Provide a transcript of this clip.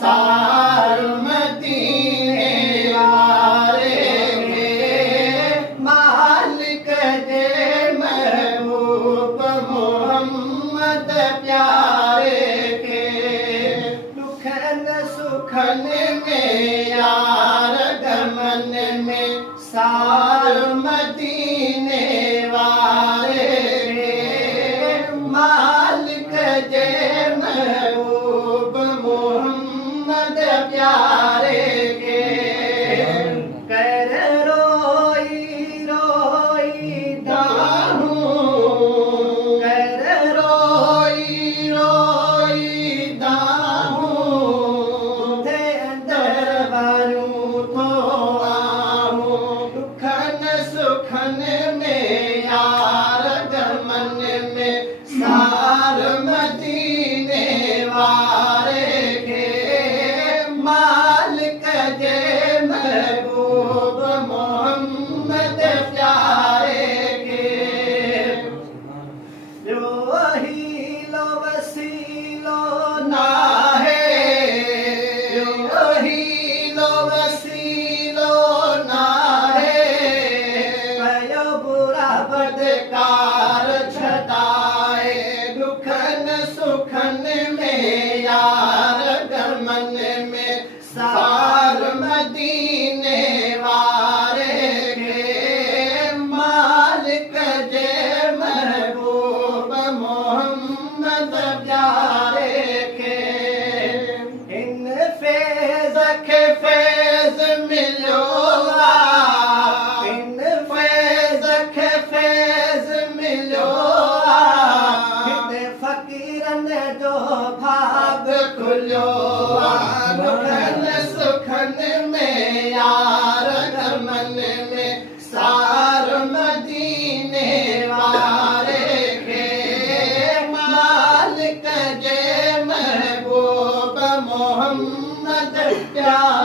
सार मदीने वारे के मालिक जे महबूब मोहम्मद प्यारे के दुखन सुखन में यार गमन में सार मदीने वारे के मालिक जे महबूब मोहम्मद प्यारे के कर रोई रोई दाहूं कर रोई रोई दाहूं थे अंदर वारूं तो आहूं दुखन सुखन में यार गमन में सार मदीने वारे के मालिक जे महबूब मोहम्मद प्यारे के जो हीलो वसीलो ना है जो हीलो वसीलो ना है पयो बुरा बदकार छदाए दुखन सुखन में यार गमन में सार मदीने वारे के मालिक जे महबूब मोहम्मद प्यारे के इन फैज़ के फैज़ मिलो इन फैज़ के फैज़ मिलो फकीरन जो भाग खुलो दुखन सुखन में यार गमन में सार मदीने वारे के मालिक जे महबूब मोहम्मद प्यारे